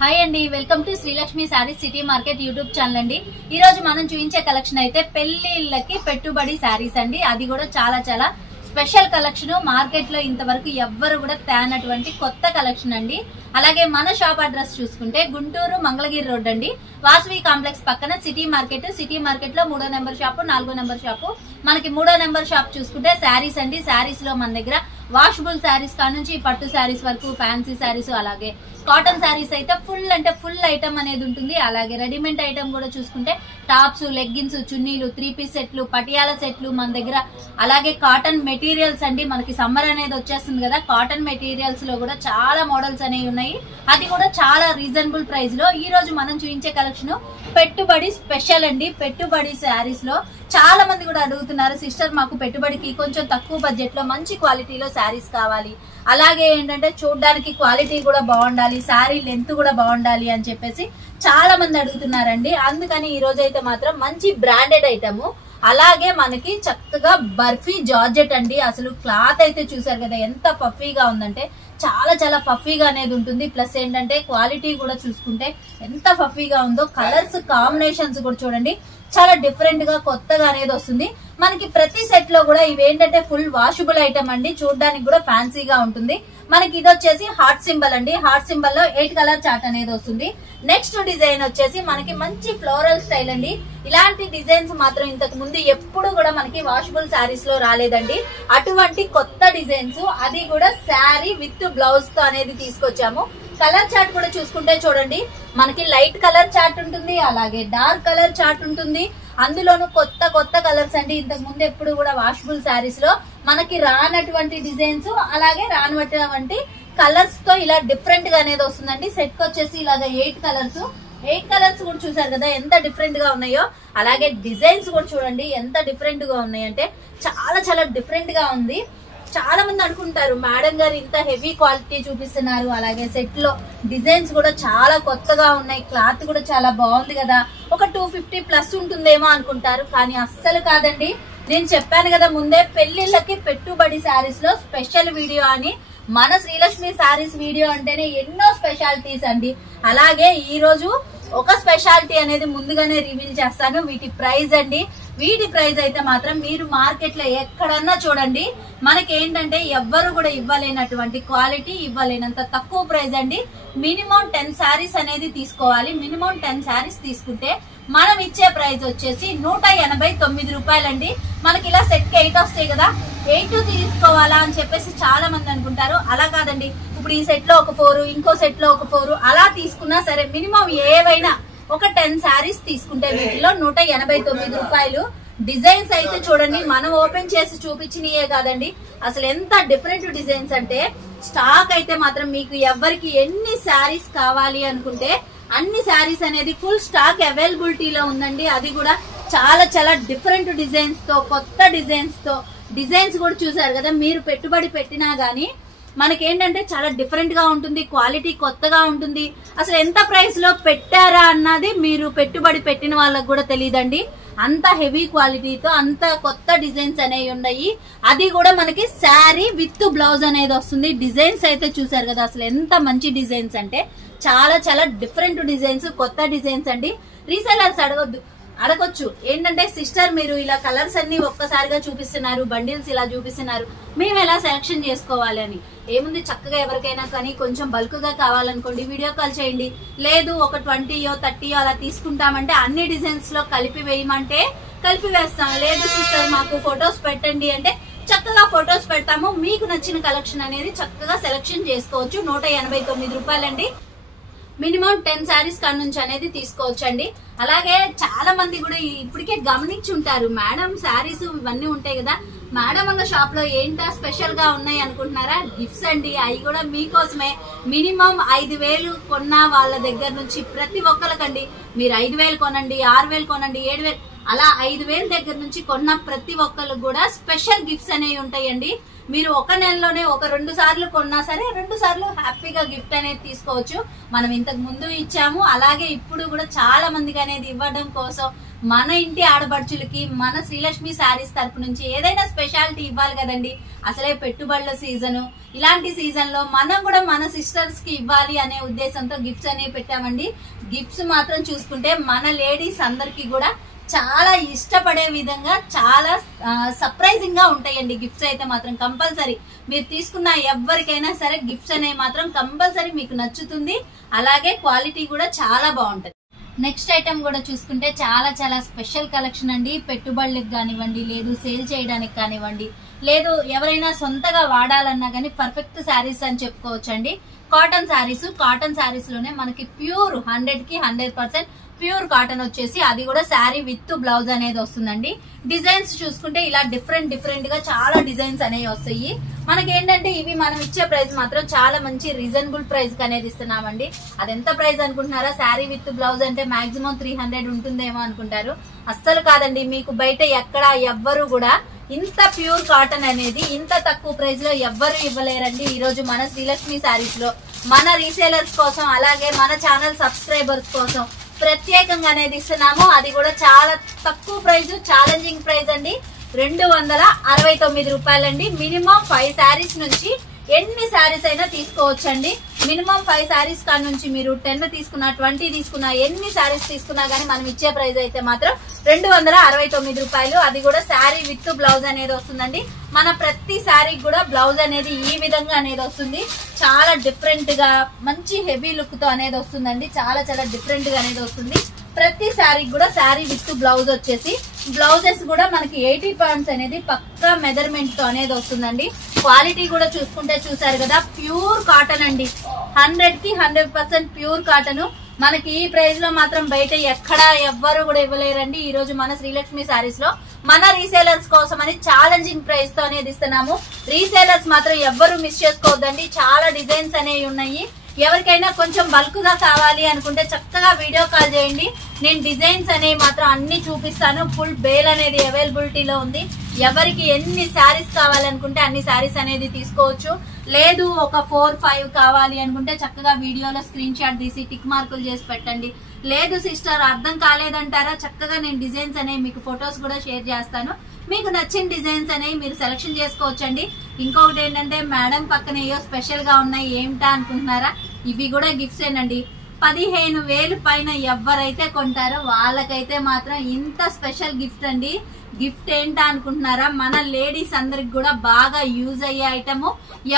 Hi అండి, welcome to Srilakshmi saris city market YouTube channel అండి. ఈ రోజు మనం చూపించే కలెక్షన్ అయితే పెళ్లిళ్ళకి పెట్టుబడి శారీస్ అండి. అది కూడా చాలా చాలా స్పెషల్ కలెక్షన్. మార్కెట్ లో ఇంతవరకు ఎవ్వరు కూడా తేనటువంటి కొత్త కలెక్షన్ అండి. అలాగే మన షాప్ అడ్రస్ చూసుకుంటే గుంటూరు మంగళగిరి రోడ్ అండి, వాసవి కాంప్లెక్స్ పక్కన సిటీ మార్కెట్. సిటీ మార్కెట్ లో 3వ నెంబర్ షాపు, 4వ నెంబర్ షాపు. మనకి 3వ నెంబర్ షాప్ చూసుకుంటే శారీస్ అండి. శారీస్ లో మన దగ్గర వాషబుల్ శారీస్ కా నుంచి పట్టు శారీస్ వరకు, ఫ్యాన్సీ శారీస్, అలాగే కాటన్ శారీస్ అయితే ఫుల్ అంటే ఫుల్ ఐటమ్ అనేది ఉంటుంది. అలాగే రెడీమేడ్ ఐటమ్ కూడా చూసుకుంటే టాప్స్, లెగ్గిన్స్, చున్నీలు, 3 పీస్ సెట్లు, పటియాల సెట్లు మన దగ్గర. అలాగే కాటన్ మెటీరియల్స్ అండి, మనకి సమ్మర్ అనేది వచ్చేస్తుంది కదా, కాటన్ మెటీరియల్స్ లో కూడా చాలా మోడల్స్ అనేవి ఉన్నాయి. అది కూడా చాలా రీజనబుల్ ప్రైస్ లో. ఈ రోజు మనం చూపించే కలెక్షన్ పెట్టుబడి స్పెషల్ అండి. పెట్టుబడి శారీస్ లో చాలా మంది కూడా అడుగుతున్నారు, సిస్టర్ మాకు పెట్టుబడికి కొంచెం తక్కువ బడ్జెట్ లో మంచి క్వాలిటీలో శారీస్ కావాలి, అలాగే ఏంటంటే చూడడానికి క్వాలిటీ కూడా బాగుండాలి, శారీ లెంత్ కూడా బాగుండాలి అని చెప్పేసి చాలా మంది అడుగుతున్నారండి. అందుకని ఈ రోజు అయితే మాత్రం మంచి బ్రాండెడ్ ఐటమ్, అలాగే మనకి చక్కగా బర్ఫీ జార్జెట్ అండి. అసలు క్లాత్ అయితే చూసారు కదా ఎంత పఫీగా ఉందంటే చాలా చాలా పఫీగా అనేది ఉంటుంది. ప్లస్ ఏంటంటే క్వాలిటీ కూడా చూసుకుంటే ఎంత పఫీగా ఉందో. కలర్స్ కాంబినేషన్స్ కూడా చూడండి చాలా డిఫరెంట్ గా కొత్తగా అనేది వస్తుంది. మనకి ప్రతి సెట్ లో కూడా ఇవేంటంటే ఫుల్ వాషబుల్ ఐటమ్ అండి, చూడడానికి కూడా ఫ్యాన్సీగా ఉంటుంది. మనకి ఇది వచ్చేసి హార్ట్ సింబల్ అండి. హార్ట్ సింబల్ లో 8 కలర్ చార్ట్ అనేది వస్తుంది. నెక్స్ట్ డిజైన్ వచ్చేసి మనకి మంచి ఫ్లోరల్ స్టైల్ అండి. ఇలాంటి డిజైన్స్ మాత్రం ఇంతకు ముందు ఎప్పుడు కూడా మనకి వాషబుల్ శారీస్ లో రాలేదండి. అటువంటి కొత్త డిజైన్స్, అది కూడా శారీ విత్ బ్లౌజ్ తో అనేది తీసుకొచ్చాము. కలర్ చార్ట్ కూడా చూసుకుంటే చూడండి, మనకి లైట్ కలర్ చార్ట్ ఉంటుంది, అలాగే డార్క్ కలర్ చార్ట్ ఉంటుంది. అందులోనూ కొత్త కొత్త కలర్స్ అండి. ఇంతకు ముందు ఎప్పుడు కూడా వాషబుల్ శారీస్ లో మనకి రానటువంటి డిజైన్స్, అలాగే రానటువంటి కలర్స్ తో ఇలా డిఫరెంట్ గా అనేది వస్తుందండి. సెట్ కి వచ్చేసి ఇలాగ 8 కలర్స్ కూడా చూసారు కదా ఎంత డిఫరెంట్ గా ఉన్నాయో. అలాగే డిజైన్స్ కూడా చూడండి ఎంత డిఫరెంట్ గా ఉన్నాయంటే చాలా చాలా డిఫరెంట్ గా ఉంది. చాలా మంది అనుకుంటారు మేడం గారు ఇంత హెవీ క్వాలిటీ చూపిస్తున్నారు, అలాగే సెట్ లో డిజైన్స్ కూడా చాలా కొత్తగా ఉన్నాయి, క్లాత్ కూడా చాలా బాగుంది కదా, ఒక 250 ప్లస్ ఉంటుందేమో అనుకుంటారు. కానీ అస్సలు కాదండి. నేను చెప్పాను కదా ముందే, పెళ్లిళ్ళకి పెట్టుబడి శారీస్ లో స్పెషల్ వీడియో అని. మన శ్రీలక్ష్మి శారీస్ వీడియో అంటేనే ఎన్నో స్పెషాలిటీస్ అండి. అలాగే ఈ రోజు ఒక స్పెషాలిటీ అనేది ముందుగానే రివీల్ చేస్తాను. వీటి ప్రైస్ అండి, వీటి ప్రైస్ అయితే మాత్రం మీరు మార్కెట్ లో ఎక్కడన్నా చూడండి, మనకి ఏంటంటే ఎవ్వరు కూడా ఇవ్వలేనటువంటి క్వాలిటీ, ఇవ్వలేనంత తక్కువ ప్రైస్ అండి. మినిమం 10 శారీస్ అనేది తీసుకోవాలి. మినిమం 10 శారీస్ తీసుకుంటే మనం ఇచ్చే ప్రైస్ వచ్చేసి 189 రూపాయలండి. మనకి ఇలా సెట్ కి 8 వస్తాయి కదా, 8 తీసుకోవాలా అని చెప్పేసి చాలా మంది అనుకుంటారు. అలా కాదండి, ఇప్పుడు ఈ సెట్ లో ఒక 4, ఇంకో సెట్ లో ఒక 4 అలా తీసుకున్నా సరే మినిమం ఏవైనా ఒక 10 శారీస్ తీసుకుంటే వీటిలో 189 రూపాయలు. డిజైన్స్ అయితే చూడండి, మనం ఓపెన్ చేసి చూపించినయే కాదండి, అసలు ఎంత డిఫరెంట్ డిజైన్స్ అంటే. స్టాక్ అయితే మాత్రం మీకు ఎవరికి ఎన్ని శారీస్ కావాలి అనుకుంటే అన్ని శారీస్ అనేది ఫుల్ స్టాక్ అవైలబిలిటీలో ఉందండి. అది కూడా చాలా చాలా డిఫరెంట్ డిజైన్స్ తో, కొత్త డిజైన్స్ తో. డిజైన్స్ కూడా చూసారు కదా, మీరు పెట్టుబడి పెట్టినా గానీ మనకేంటంటే చాలా డిఫరెంట్ గా ఉంటుంది, క్వాలిటీ కొత్తగా ఉంటుంది. అసలు ఎంత ప్రైస్ లో పెట్టారా అన్నది మీరు పెట్టుబడి పెట్టిన వాళ్ళకి కూడా తెలియదండి. అంత హెవీ క్వాలిటీతో అంత కొత్త డిజైన్స్ అనేవి ఉన్నాయి. అది కూడా మనకి శారీ విత్ బ్లౌజ్ అనేది వస్తుంది. డిజైన్స్ అయితే చూసారు కదా, అసలు ఎంత మంచి డిజైన్స్ అంటే చాలా చాలా డిఫరెంట్ డిజైన్స్, కొత్త డిజైన్స్ అండి. రీసెలర్స్ అడగొచ్చు ఏంటంటే, సిస్టర్ మీరు ఇలా కలర్స్ అన్ని ఒక్కసారిగా చూపిస్తున్నారు, బండిల్స్ ఇలా చూపిస్తున్నారు, మేము ఎలా సెలక్షన్ చేసుకోవాలి అని. ఏముంది, చక్కగా ఎవరికైనా కానీ కొంచెం బల్క్ గా కావాలనుకోండి వీడియో కాల్ చేయండి. లేదు ఒక 20 30 అలా తీసుకుంటామంటే అన్ని డిజైన్స్ లో కలిపి వేయమంటే కలిపి వేస్తాం. లేదు సిస్టర్ మాకు ఫొటోస్ పెట్టండి అంటే చక్కగా ఫొటోస్ పెడతాము. మీకు నచ్చిన కలెక్షన్ అనేది చక్కగా సెలక్షన్ చేసుకోవచ్చు. 189 రూపాయలండి. మినిమం 10 శారీస్ కాడ నుంచి అనేది తీసుకోవచ్చండి. అలాగే చాలా మంది కూడా ఇప్పటికే గమనించి ఉంటారు, మేడం శారీస్ ఇవన్నీ ఉంటాయి కదా, మేడం అన్న షాప్ లో ఏంటా స్పెషల్ గా ఉన్నాయి అనుకుంటున్నారా? గిఫ్ట్స్ అండి, అవి కూడా మీకోసమే. మినిమం 5,000 కొన్న వాళ్ళ దగ్గర నుంచి ప్రతి ఒక్కరికండి, మీరు 5,000 కొనండి, 6,000 కొనండి, 7,000 అలా 5,000 దగ్గర నుంచి కొన్న ప్రతి ఒక్కరు కూడా స్పెషల్ గిఫ్ట్స్ అనేవి ఉంటాయండి. మీరు ఒక నెలలోనే ఒక 2 సార్లు కొన్నా సరే 2 సార్లు హ్యాపీగా గిఫ్ట్ అనేది తీసుకోవచ్చు. మనం ఇంతకు ముందు ఇచ్చాము, అలాగే ఇప్పుడు కూడా చాలా మందికి అనేది ఇవ్వడం కోసం మన ఇంటి ఆడపడుచులకి మన శ్రీలక్ష్మి శారీస్ తరపు నుంచి ఏదైనా స్పెషాలిటీ ఇవ్వాలి కదండి. అసలే పెట్టుబడుల సీజను, ఇలాంటి సీజన్ లో మనం కూడా మన సిస్టర్స్ కి ఇవ్వాలి అనే ఉద్దేశంతో గిఫ్ట్స్ అనేవి పెట్టామండి. గిఫ్ట్స్ మాత్రం చూసుకుంటే మన లేడీస్ అందరికి కూడా చాలా ఇష్టపడే విధంగా చాలా సర్ప్రైజింగ్ గా ఉంటాయండి. గిఫ్ట్స్ అయితే మాత్రం కంపల్సరీ మీరు తీసుకున్న ఎవరికైనా సరే గిఫ్ట్స్ అనేవి మాత్రం కంపల్సరీ మీకు నచ్చుతుంది. అలాగే క్వాలిటీ కూడా చాలా బాగుంటది. నెక్స్ట్ ఐటమ్ కూడా చూసుకుంటే చాలా చాలా స్పెషల్ కలెక్షన్ అండి. పెట్టుబడులకు కానివ్వండి, లేదు సేల్ చేయడానికి కానివ్వండి, లేదు ఎవరైనా సొంతగా వాడాలన్నా కానీ పర్ఫెక్ట్ శారీస్ అని చెప్పుకోవచ్చు అండి. కాటన్ శారీస్ లోనే మనకి ప్యూర్ 100కి 100% ప్యూర్ కాటన్ వచ్చేసి అది కూడా శారీ విత్ బ్లౌజ్ అనేది వస్తుందండి. డిజైన్స్ చూసుకుంటే ఇలా డిఫరెంట్ గా చాలా డిజైన్స్ అనేవి వస్తాయి. మనకి ఏంటంటే ఇవి మనం ఇచ్చే ప్రైస్ మాత్రం చాలా మంచి రీజనబుల్ ప్రైస్ కి అనేది ఇస్తున్నామండి. అదెంత ప్రైస్ అనుకుంటున్నారా? శారీ విత్ బ్లౌజ్ అంటే మాక్సిమం 300 ఉంటుందేమో అనుకుంటారు. అస్సలు కాదండి. మీకు బయట ఎక్కడ ఎవ్వరు కూడా ఇంత ప్యూర్ కాటన్ అనేది ఇంత తక్కువ ప్రైస్ లో ఎవ్వరు ఇవ్వలేరండి. ఈ రోజు మన శ్రీలక్ష్మి శారీస్ లో మన రీసేలర్స్ కోసం, అలాగే మన ఛానల్ సబ్స్క్రైబర్స్ కోసం ప్రత్యేకంగా అనేది ఇస్తున్నాము. అది కూడా చాలా తక్కువ ప్రైస్, ఛాలెంజింగ్ ప్రైస్ అండి. 269 రూపాయలండి. మినిమం 5 శారీస్ నుంచి ఎన్ని శారీస్ అయినా తీసుకోవచ్చండి. మినిమం 5 శారీస్ కాడ నుంచి మీరు 10 తీసుకున్నా 20 తీసుకున్నా ఎన్ని శారీస్ తీసుకున్నా గానీ మనం ఇచ్చే ప్రైస్ అయితే మాత్రం 269 రూపాయలు. అది కూడా శారీ విత్ బ్లౌజ్ అనేది వస్తుందండి. మన ప్రతి శారీకి కూడా బ్లౌజ్ అనేది ఈ విధంగా అనేది వస్తుంది. చాలా డిఫరెంట్ గా మంచి హెవీ లుక్ తో అనేది వస్తుందండి. చాలా చాలా డిఫరెంట్ గా అనేది వస్తుంది. ప్రతి శారీకి కూడా శారీ విత్ బ్లౌజ్ వచ్చేసి బ్లౌజెస్ కూడా మనకి 80 పాయింట్స్ అనేది పక్కా మెజర్మెంట్ తో అనేది వస్తుందండి. క్వాలిటీ కూడా చూసుకుంటే చూసారు కదా, ప్యూర్ కాటన్ అండి. 100కి 100% ప్యూర్ కాటన్. మనకి ఈ ప్రైస్ లో మాత్రం బయట ఎక్కడా ఎవ్వరు కూడా ఇవ్వలేరండి. ఈ రోజు మన శ్రీలక్ష్మి శారీస్ లో మన రీసేలర్స్ కోసం అని ఛాలెంజింగ్ ప్రైస్ తో అనేది ఇస్తున్నాము. రీసేలర్స్ మాత్రం ఎవ్వరు మిస్ చేసుకోవద్దండి. చాలా డిజైన్స్ అనేవి ఉన్నాయి. ఎవరికైనా కొంచెం బల్క్ గా కావాలి అనుకుంటే చక్కగా వీడియో కాల్ చేయండి. నేను డిజైన్స్ అనేవి మాత్రం అన్ని చూపిస్తాను. ఫుల్ బేల్ అనేది అవైలబిలిటీలో ఉంది. ఎవరికి ఎన్ని శారీస్ కావాలనుకుంటే అన్ని శారీస్ అనేది తీసుకోవచ్చు. లేదు ఒక 4-5 కావాలి అనుకుంటే చక్కగా వీడియోలో స్క్రీన్ షాట్ తీసి టిక్ మార్కులు చేసి పెట్టండి. లేదు సిస్టర్ అర్థం కాలేదంటారా, చక్కగా నేను డిజైన్స్ అనేవి మీకు ఫొటోస్ కూడా షేర్ చేస్తాను. మీకు నచ్చిన డిజైన్స్ అనేవి మీరు సెలెక్షన్ చేసుకోవచ్చండి. ఇంకొకటి ఏంటంటే మేడం పక్కన ఏయో స్పెషల్ గా ఉన్నాయి ఏమిటా అనుకుంటున్నారా, ఇవి కూడా గిఫ్ట్స్ ఏనండి. 15,000 పైన ఎవరైతే కొంటారో వాళ్ళకైతే మాత్రం ఇంత స్పెషల్ గిఫ్ట్ అండి. గిఫ్ట్ ఏంటా అనుకుంటున్నారా, మన లేడీస్ అందరికి కూడా బాగా యూజ్ అయ్యే ఐటమ్.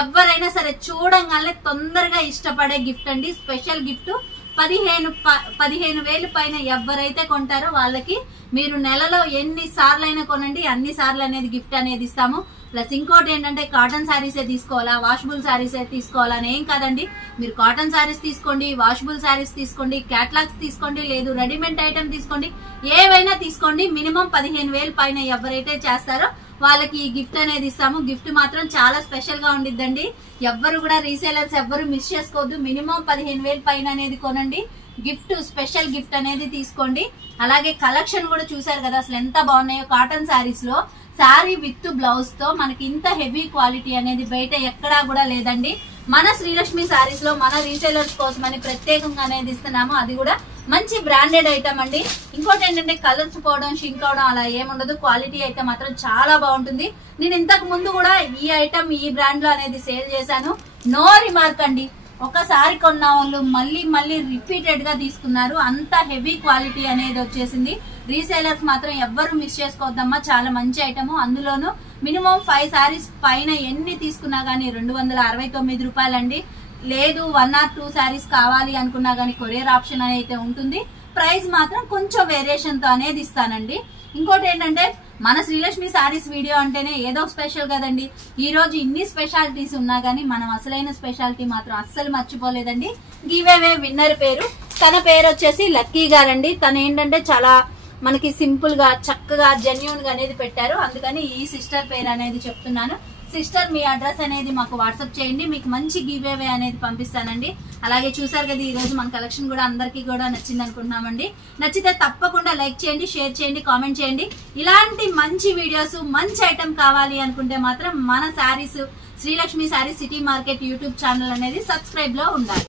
ఎవరైనా సరే చూడంగానే తొందరగా ఇష్టపడే గిఫ్ట్ అండి. స్పెషల్ గిఫ్ట్ 15,000 పైన ఎవరైతే కొంటారో వాళ్ళకి మీరు నెలలో ఎన్ని సార్లు అయినా కొనండి, అన్ని సార్లు అనేది గిఫ్ట్ అనేది ఇస్తాము. ప్లస్ ఇంకోటి ఏంటంటే కాటన్ శారీసే తీసుకోవాలా, వాషబుల్ శారీసే తీసుకోవాలా అని ఏం కాదండి. మీరు కాటన్ శారీస్ తీసుకోండి, వాషబుల్ శారీస్ తీసుకోండి, క్యాటలాగ్స్ తీసుకోండి, లేదు రెడీమేడ్ ఐటమ్ తీసుకోండి, ఏవైనా తీసుకోండి. మినిమం 15,000 పైన ఎవరైతే చేస్తారో వాళ్ళకి ఈ గిఫ్ట్ అనేది ఇస్తాము. గిఫ్ట్ మాత్రం చాలా స్పెషల్ గా ఉండిద్దండి. ఎవ్వరు కూడా రీసేలర్స్ ఎవ్వరు మిస్ చేసుకోవద్దు. మినిమం 15,000 పైన అనేది కొనండి. గిఫ్ట్ స్పెషల్ గిఫ్ట్ అనేది తీసుకోండి. అలాగే కలెక్షన్ కూడా చూసారు కదా అసలు ఎంత బాగున్నాయో. కాటన్ శారీస్ లో శారీ విత్ బ్లౌజ్ తో మనకి ఇంత హెవీ క్వాలిటీ అనేది బయట ఎక్కడా కూడా లేదండి. మన శ్రీలక్ష్మి శారీస్ లో మన రీసేలర్స్ కోసం అని ప్రత్యేకంగా అనేది ఇస్తున్నాము. అది కూడా మంచి బ్రాండెడ్ ఐటమ్ అండి. ఇంకోటి ఏంటంటే కలర్స్ పోవడం, షింక్ అవడం అలా ఏముండదు. క్వాలిటీ అయితే మాత్రం చాలా బాగుంటుంది. నేను ఇంతకు ముందు కూడా ఈ ఐటమ్ ఈ బ్రాండ్ లో అనేది సేల్ చేశాను. నో రిమార్క్ అండి. ఒకసారి కొన్న వాళ్ళు మళ్ళీ రిపీటెడ్ గా తీసుకున్నారు. అంత హెవీ క్వాలిటీ అనేది వచ్చేసింది. రీసేలర్స్ మాత్రం ఎవ్వరు మిస్ చేసుకోవద్దమ్మా. చాలా మంచి ఐటమ్. అందులోనూ మినిమం 5 శారీస్ పైన ఎన్ని తీసుకున్నా గానీ 269 రూపాయలండి. లేదు 1 or 2 శారీస్ కావాలి అనుకున్నా గానీ కొరియర్ ఆప్షన్ అయితే ఉంటుంది. ప్రైస్ మాత్రం కొంచెం వేరియేషన్ తో అనేది ఇస్తానండి. ఇంకోటి ఏంటంటే మన శ్రీలక్ష్మి శారీస్ వీడియో అంటేనే ఏదో స్పెషల్ కదండి. ఈ రోజు ఇన్ని స్పెషాలిటీస్ ఉన్నా గానీ మనం అసలైన స్పెషాలిటీ మాత్రం అస్సలు మర్చిపోలేదండి. గివేవే విన్నర్ పేరు, తన పేరు వచ్చేసి లక్కీ గారండి. తను ఏంటంటే చాలా మనకి సింపుల్ గా చక్కగా జెన్యూన్ గా అనేది పెట్టారు. అందుకని ఈ సిస్టర్ పేరు అనేది చెప్తున్నాను. సిస్టర్ మీ అడ్రస్ అనేది మాకు వాట్సాప్ చేయండి, మీకు మంచి గివ్ అవే అనేది పంపిస్తానండి. అలాగే చూసారు కదా ఈ రోజు మన కలెక్షన్ కూడా అందరికీ కూడా నచ్చింది అనుకుంటున్నామండి. నచ్చితే తప్పకుండా లైక్ చేయండి, షేర్ చేయండి, కామెంట్ చేయండి. ఇలాంటి మంచి వీడియోస్ మంచి ఐటమ్ కావాలి అనుకుంటే మాత్రం మన saris Srilakshmi saris city market YouTube channel అనేది సబ్స్క్రైబ్ లో ఉండాలి.